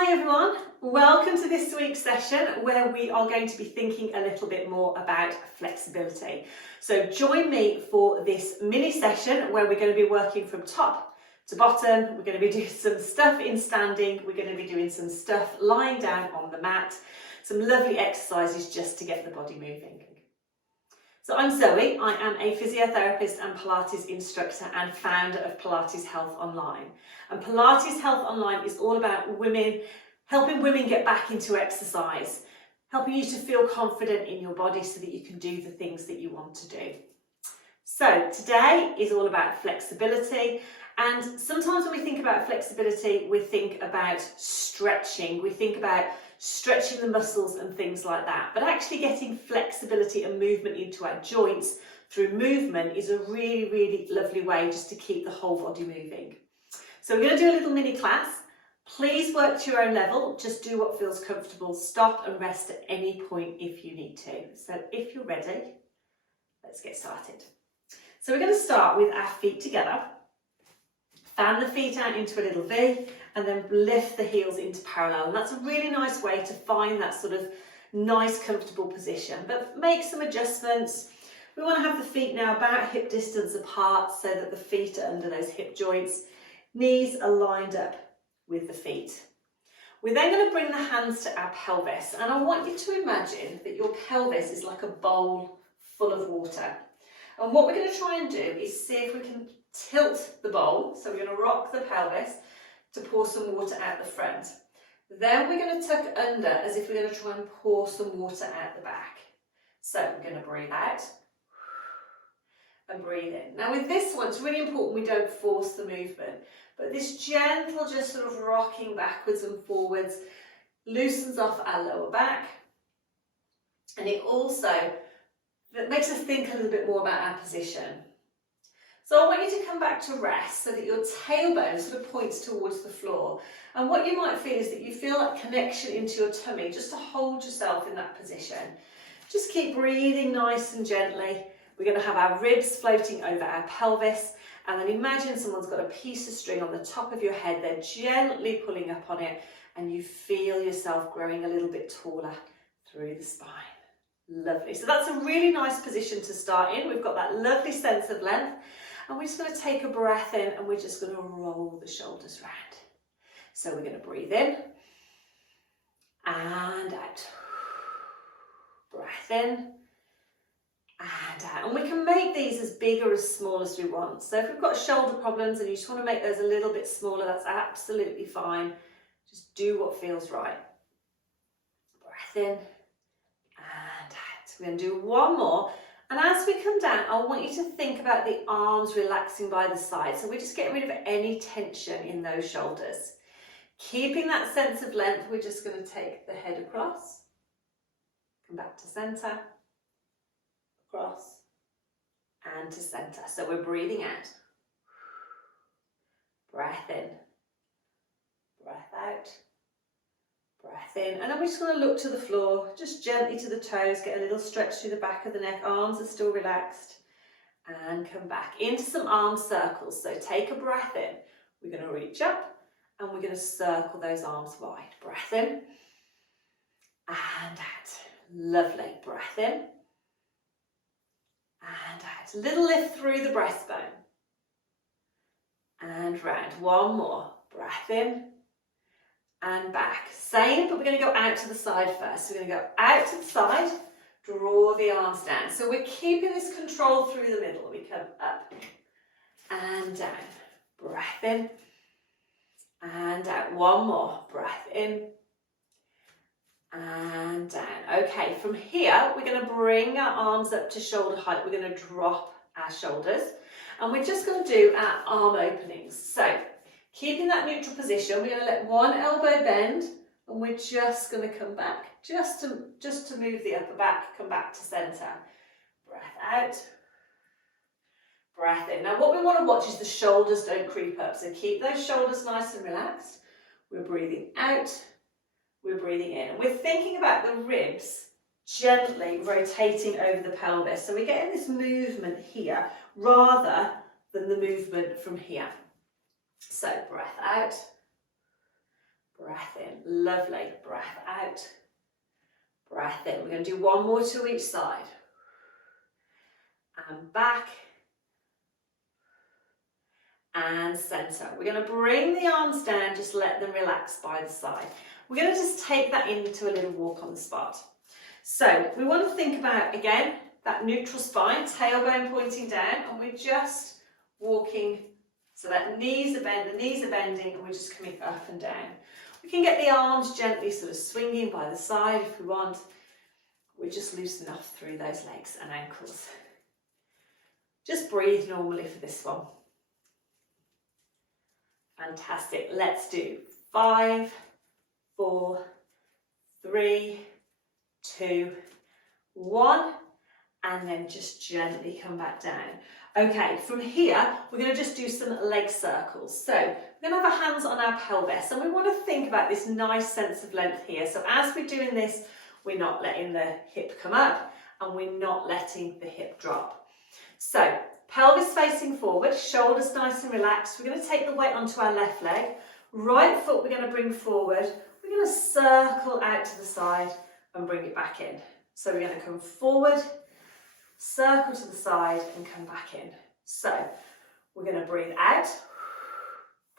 Hi everyone, welcome to this week's session where we are going to be thinking a little bit more about flexibility. So join me for this mini session where we're going to be working from top to bottom. We're going to be doing some stuff in standing, we're going to be doing some stuff lying down on the mat, some lovely exercises just to get the body moving. So I'm Zoe, I am a physiotherapist and Pilates instructor and founder of Pilates Health Online. And Pilates Health Online is all about women, helping women get back into exercise, helping you to feel confident in your body so that you can do the things that you want to do. So today is all about flexibility, and sometimes when we think about flexibility, we think about stretching, we think about stretching the muscles and things like that. But actually getting flexibility and movement into our joints through movement is a really, really lovely way just to keep the whole body moving. So we're going to do a little mini class. Please work to your own level, just do what feels comfortable. Stop and rest at any point if you need to. So if you're ready, let's get started. So we're going to start with our feet together. Fan the feet out into a little V and then lift the heels into parallel. And that's a really nice way to find that sort of nice, comfortable position. But make some adjustments. We want to have the feet now about hip distance apart so that the feet are under those hip joints. Knees are lined up with the feet. We're then going to bring the hands to our pelvis. And I want you to imagine that your pelvis is like a bowl full of water. And what we're going to try and do is see if we can tilt the bowl. So we're going to rock the pelvis to pour some water out the front. Then we're going to tuck under as if we're going to try and pour some water out the back. So we're going to breathe out and breathe in. Now with this one, it's really important we don't force the movement, but this gentle just sort of rocking backwards and forwards loosens off our lower back, and it also makes us think a little bit more about our position. So I want you to come back to rest so that your tailbone sort of points towards the floor. And what you might feel is that you feel that connection into your tummy just to hold yourself in that position. Just keep breathing nice and gently. We're going to have our ribs floating over our pelvis, and then imagine someone's got a piece of string on the top of your head. They're gently pulling up on it and you feel yourself growing a little bit taller through the spine. Lovely. So that's a really nice position to start in. We've got that lovely sense of length. And we're just going to take a breath in and we're just going to roll the shoulders round. So we're going to breathe in and out. Breath in and out. And we can make these as big or as small as we want. So if we've got shoulder problems and you just want to make those a little bit smaller, that's absolutely fine. Just do what feels right. Breath in and out. We're going to do one more. And as we come down, I want you to think about the arms relaxing by the side. So we're just getting rid of any tension in those shoulders. Keeping that sense of length, we're just going to take the head across, come back to centre, across, and to centre. So we're breathing out. Breath in, breath out. Breath in, and then we're just going to look to the floor, just gently to the toes, get a little stretch through the back of the neck, arms are still relaxed, and come back into some arm circles. So take a breath in, we're going to reach up and we're going to circle those arms wide. Breath in and out. Lovely. Breath in and out. Little lift through the breastbone and round. One more. Breath in and back. Same, but we're going to go out to the side first. So we're going to go out to the side, draw the arms down. So we're keeping this control through the middle. We come up and down. Breath in and out. One more. Breath in and down. Okay, from here, we're going to bring our arms up to shoulder height. We're going to drop our shoulders and we're just going to do our arm openings. So keeping that neutral position, we're going to let one elbow bend and we're just going to come back, just to move the upper back, come back to centre. Breath out, breath in. Now what we want to watch is the shoulders don't creep up, so keep those shoulders nice and relaxed. We're breathing out, we're breathing in. And we're thinking about the ribs gently rotating over the pelvis. So we're getting this movement here rather than the movement from here. So breath out, breath in. Lovely. Breath out. Breath in. We're going to do one more to each side. And back. And centre. We're going to bring the arms down, just let them relax by the side. We're going to just take that into a little walk on the spot. So we want to think about, again, that neutral spine, tailbone pointing down, and we're just walking so that the knees are bending, and we're just coming up and down. We can get the arms gently sort of swinging by the side if we want. We're just loose enough through those legs and ankles. Just breathe normally for this one. Fantastic. Let's do 5, 4, 3, 2, 1, and then just gently come back down. Okay, from here, we're going to just do some leg circles. So we're going to have our hands on our pelvis, and we want to think about this nice sense of length here. So as we're doing this, we're not letting the hip come up, and we're not letting the hip drop. So pelvis facing forward, shoulders nice and relaxed. We're going to take the weight onto our left leg. Right foot we're going to bring forward. We're going to circle out to the side and bring it back in. So we're going to come forward, circle to the side and come back in. So we're going to breathe out,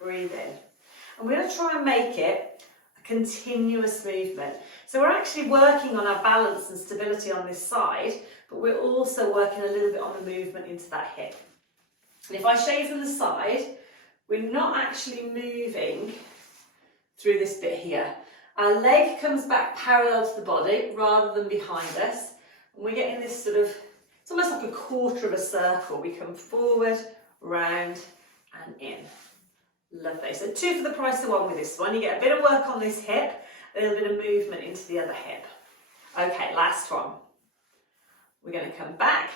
breathe in. And we're going to try and make it a continuous movement. So we're actually working on our balance and stability on this side, but we're also working a little bit on the movement into that hip. And if I show you from the side, we're not actually moving through this bit here. Our leg comes back parallel to the body rather than behind us. And we're getting this sort of, it's almost like a quarter of a circle. We come forward, round and in. Lovely. So 2 for the price of 1 with this one. You get a bit of work on this hip, a little bit of movement into the other hip. Okay, last one. We're going to come back,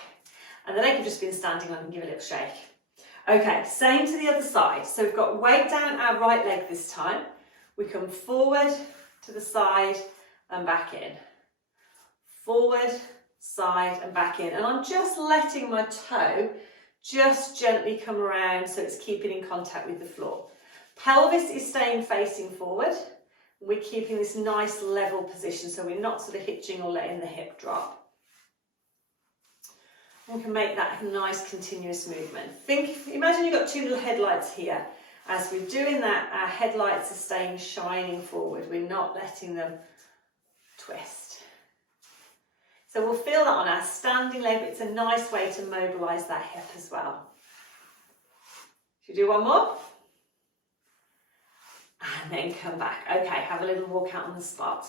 and the leg you've just been standing on, and give it a little shake. Okay, same to the other side. So we've got weight down our right leg this time. We come forward to the side and back in. Forward, side and back in. And I'm just letting my toe just gently come around so it's keeping in contact with the floor. Pelvis is staying facing forward. We're keeping this nice level position so we're not sort of hitching or letting the hip drop. We can make that a nice continuous movement. Imagine you've got 2 little headlights here. As we're doing that, our headlights are staying shining forward. We're not letting them twist. So we'll feel that on our standing leg, but it's a nice way to mobilise that hip as well. Should we do one more? And then come back. Okay, have a little walk out on the spot.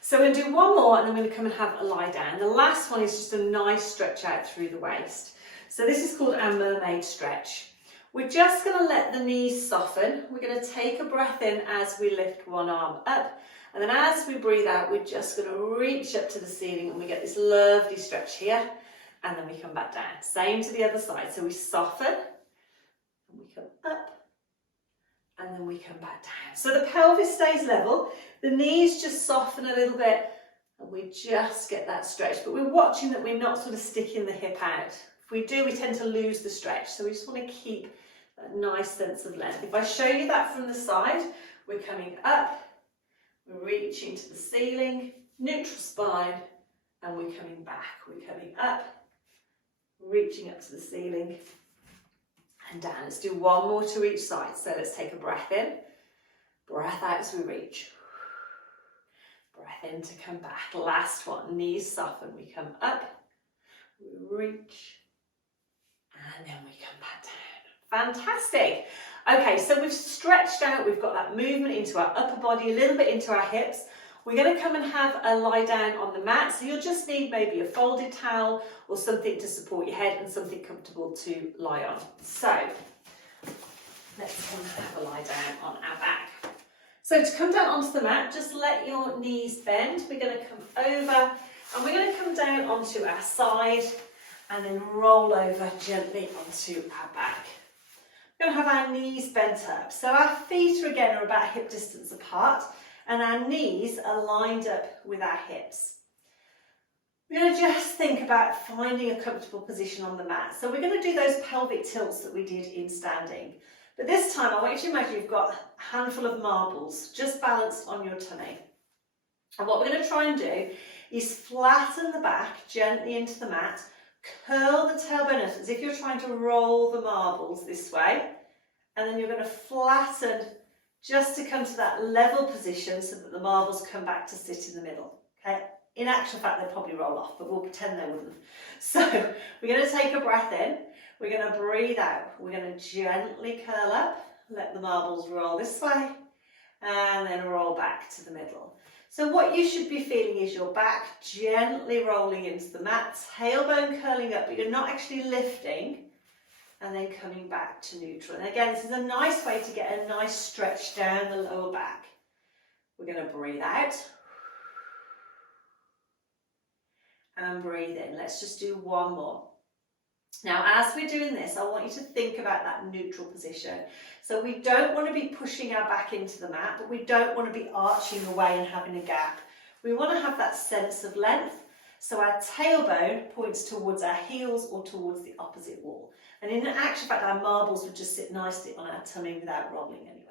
So we're going to do one more and then we're going to come and have a lie down. The last one is just a nice stretch out through the waist. So this is called our mermaid stretch. We're just going to let the knees soften. We're going to take a breath in as we lift one arm up. And then as we breathe out, we're just going to reach up to the ceiling and we get this lovely stretch here. And then we come back down. Same to the other side. So we soften and we come up. And then we come back down. So the pelvis stays level, the knees just soften a little bit, and we just get that stretch. But we're watching that we're not sort of sticking the hip out. If we do, we tend to lose the stretch. So we just want to keep that nice sense of length. If I show you that from the side, we're coming up, we're reaching to the ceiling, neutral spine, and we're coming back. We're coming up, reaching up to the ceiling, and down. Let's do one more to each side. So let's take a breath in, breath out as we reach. Breath in to come back. Last one, knees soften. We come up, we reach, and then we come back down. Fantastic. Okay, so we've stretched out, we've got that movement into our upper body, a little bit into our hips. We're going to come and have a lie down on the mat. So you'll just need maybe a folded towel or something to support your head and something comfortable to lie on. So let's come and have a lie down on our back. So to come down onto the mat, just let your knees bend. We're going to come over and we're going to come down onto our side and then roll over gently onto our back. We're going to have our knees bent up. So our feet again are about hip distance apart. And our knees are lined up with our hips. We're going to just think about finding a comfortable position on the mat. So we're going to do those pelvic tilts that we did in standing. But this time I want you to imagine you've got a handful of marbles just balanced on your tummy. And what we're going to try and do is flatten the back gently into the mat, curl the tailbone up as if you're trying to roll the marbles this way, and then you're going to flatten just to come to that level position so that the marbles come back to sit in the middle. Okay? In actual fact, they'll probably roll off, but we'll pretend they wouldn't. So we're going to take a breath in, we're going to breathe out, we're going to gently curl up, let the marbles roll this way, and then roll back to the middle. So what you should be feeling is your back gently rolling into the mat, tailbone curling up, but you're not actually lifting, and then coming back to neutral. And again, this is a nice way to get a nice stretch down the lower back. We're going to breathe out and breathe in. Let's just do one more. Now, as we're doing this, I want you to think about that neutral position. So we don't want to be pushing our back into the mat, but we don't want to be arching away and having a gap. We want to have that sense of length, so our tailbone points towards our heels or towards the opposite wall. And in actual fact, our marbles would just sit nicely on our tummy without rolling anywhere.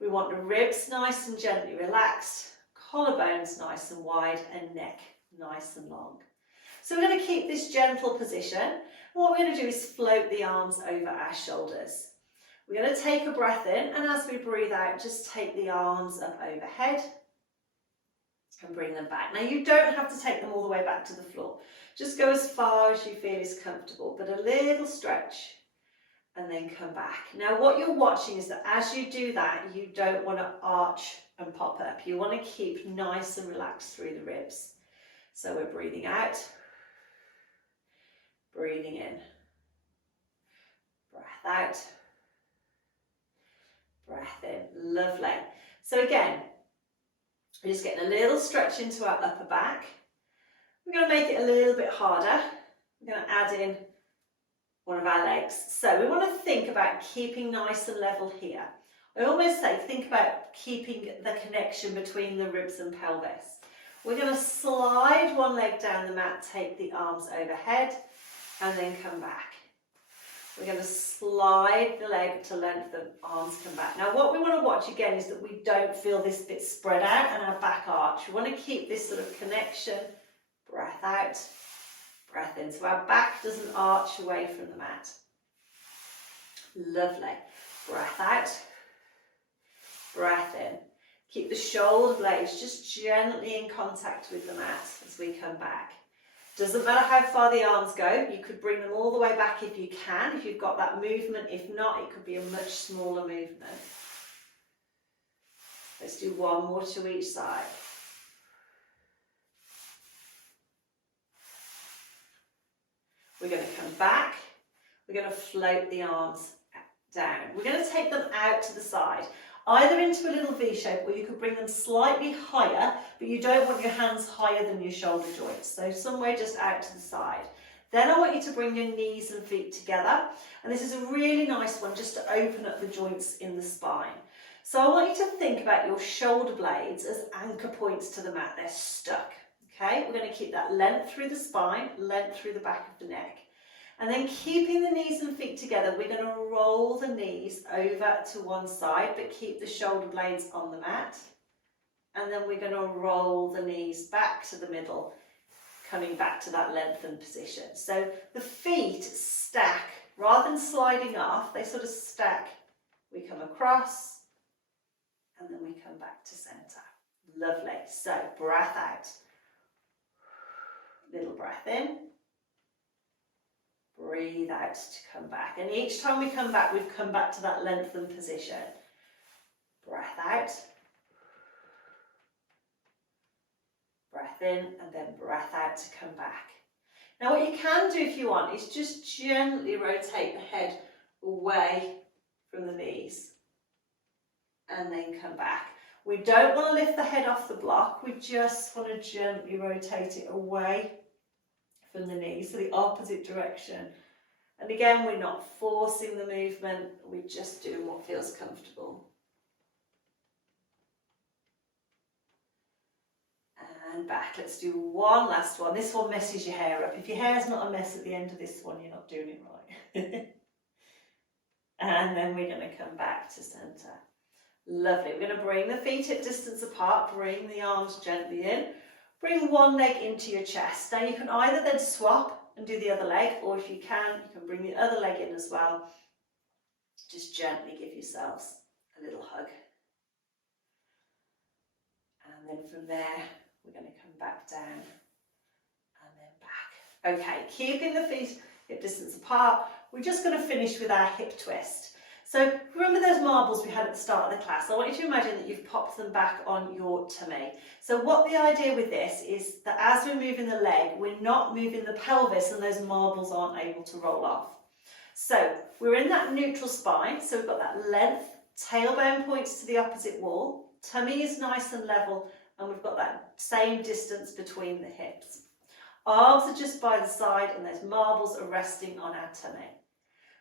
We want the ribs nice and gently relaxed, collarbones nice and wide, and neck nice and long. So we're going to keep this gentle position. What we're going to do is float the arms over our shoulders. We're going to take a breath in, and as we breathe out, just take the arms up overhead and bring them back. Now, you don't have to take them all the way back to the floor. Just go as far as you feel is comfortable, but a little stretch and then come back. Now, what you're watching is that as you do that, you don't want to arch and pop up. You want to keep nice and relaxed through the ribs. So we're breathing out, breathing in, breath out, breath in. Lovely. So again, we're just getting a little stretch into our upper back. We're going to make it a little bit harder. We're going to add in one of our legs. So we want to think about keeping nice and level here. I almost say think about keeping the connection between the ribs and pelvis. We're going to slide one leg down the mat, take the arms overhead, and then come back. We're going to slide the leg to lengthen, arms come back. Now what we want to watch again is that we don't feel this bit spread out and our back arch. We want to keep this sort of connection. Breath out, breath in. So our back doesn't arch away from the mat. Lovely. Breath out, breath in. Keep the shoulder blades just gently in contact with the mat as we come back. Doesn't matter how far the arms go, you could bring them all the way back if you can, if you've got that movement. If not, it could be a much smaller movement. Let's do one more to each side. We're going to come back, we're going to float the arms down. We're going to take them out to the side, either into a little V shape, or you could bring them slightly higher, but you don't want your hands higher than your shoulder joints. So somewhere just out to the side. Then I want you to bring your knees and feet together. And this is a really nice one just to open up the joints in the spine. So I want you to think about your shoulder blades as anchor points to the mat. They're stuck. Okay, we're going to keep that length through the spine, length through the back of the neck. And then keeping the knees and feet together, we're going to roll the knees over to one side, but keep the shoulder blades on the mat. And then we're going to roll the knees back to the middle, coming back to that lengthened position. So the feet stack, rather than sliding off, they sort of stack. We come across, and then we come back to centre. Lovely. So breath out. Little breath in, breathe out to come back. And each time we come back, we've come back to that lengthened position. Breath out, breath in, and then breath out to come back. Now what you can do if you want is just gently rotate the head away from the knees and then come back. We don't want to lift the head off the block, we just want to gently rotate it away from the knees, so the opposite direction. And again, we're not forcing the movement, we're just doing what feels comfortable. And back. Let's do one last one. This one messes your hair up. If your hair's not a mess at the end of this one, you're not doing it right. And then we're going to come back to centre. Lovely. We're going to bring the feet hip distance apart, bring the arms gently in, bring one leg into your chest. Now you can either then swap and do the other leg, or if you can bring the other leg in as well. Just gently give yourselves a little hug. And then from there, we're going to come back down and then back. Okay, keeping the feet hip distance apart, we're just going to finish with our hip twist. So remember those marbles we had at the start of the class? I want you to imagine that you've popped them back on your tummy. So what the idea with this is that as we're moving the leg, we're not moving the pelvis and those marbles aren't able to roll off. So we're in that neutral spine, so we've got that length, tailbone points to the opposite wall, tummy is nice and level, and we've got that same distance between the hips. Arms are just by the side and those marbles are resting on our tummy.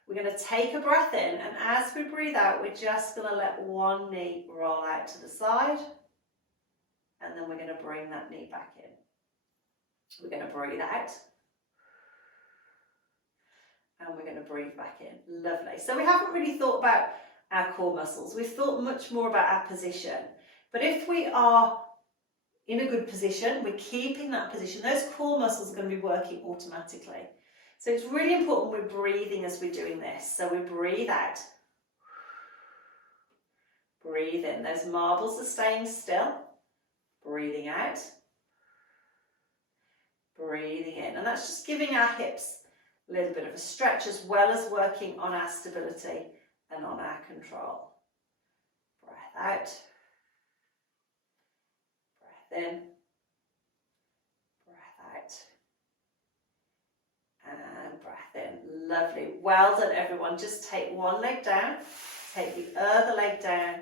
We're going to take a breath in, and as we breathe out, we're just going to let one knee roll out to the side, and then we're going to bring that knee back in. We're going to breathe out, and we're going to breathe back in. Lovely. So we haven't really thought about our core muscles. We've thought much more about our position. But if we are in a good position, we're keeping that position, those core muscles are going to be working automatically. So it's really important we're breathing as we're doing this. So we breathe out. Breathe in. Those marbles are staying still. Breathing out. Breathing in. And that's just giving our hips a little bit of a stretch as well as working on our stability and on our control. Breath out. Breath in. Breath out. And breath in. Lovely. Well done, everyone. Just take one leg down. Take the other leg down.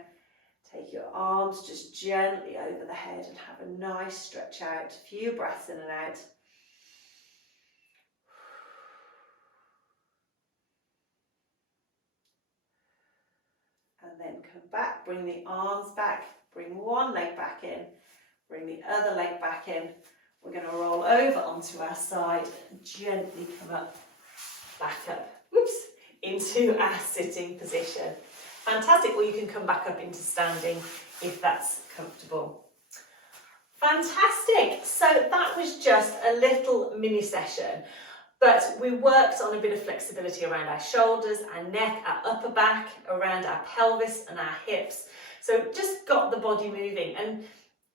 Take your arms just gently over the head and have a nice stretch out. A few breaths in and out. And then come back. Bring the arms back. Bring one leg back in. Bring the other leg back in. We're going to roll over onto our side and gently come up, back up, into our sitting position. Fantastic. Or you can come back up into standing if that's comfortable. Fantastic. So that was just a little mini session, but we worked on a bit of flexibility around our shoulders, our neck, our upper back, around our pelvis and our hips. So just got the body moving. And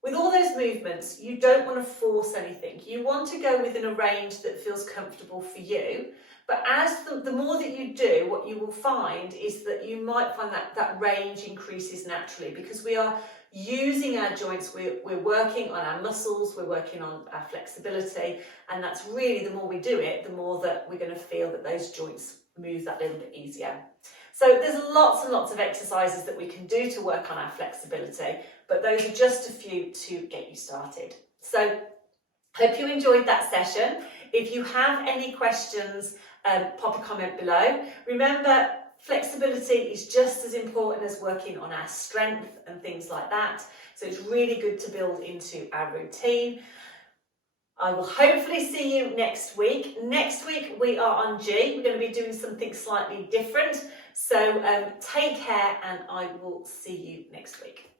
with all those movements, you don't want to force anything. You want to go within a range that feels comfortable for you. But as the more that you do, what you will find is that you might find that range increases naturally because we are using our joints, we're working on our muscles, we're working on our flexibility, and that's really, the more we do it, the more that we're going to feel that those joints move that little bit easier. So there's lots and lots of exercises that we can do to work on our flexibility, but those are just a few to get you started. So hope you enjoyed that session. If you have any questions, pop a comment below. Remember, flexibility is just as important as working on our strength and things like that. So it's really good to build into our routine. I will hopefully see you next week. Next week we are on G. We're going to be doing something slightly different. So take care and I will see you next week.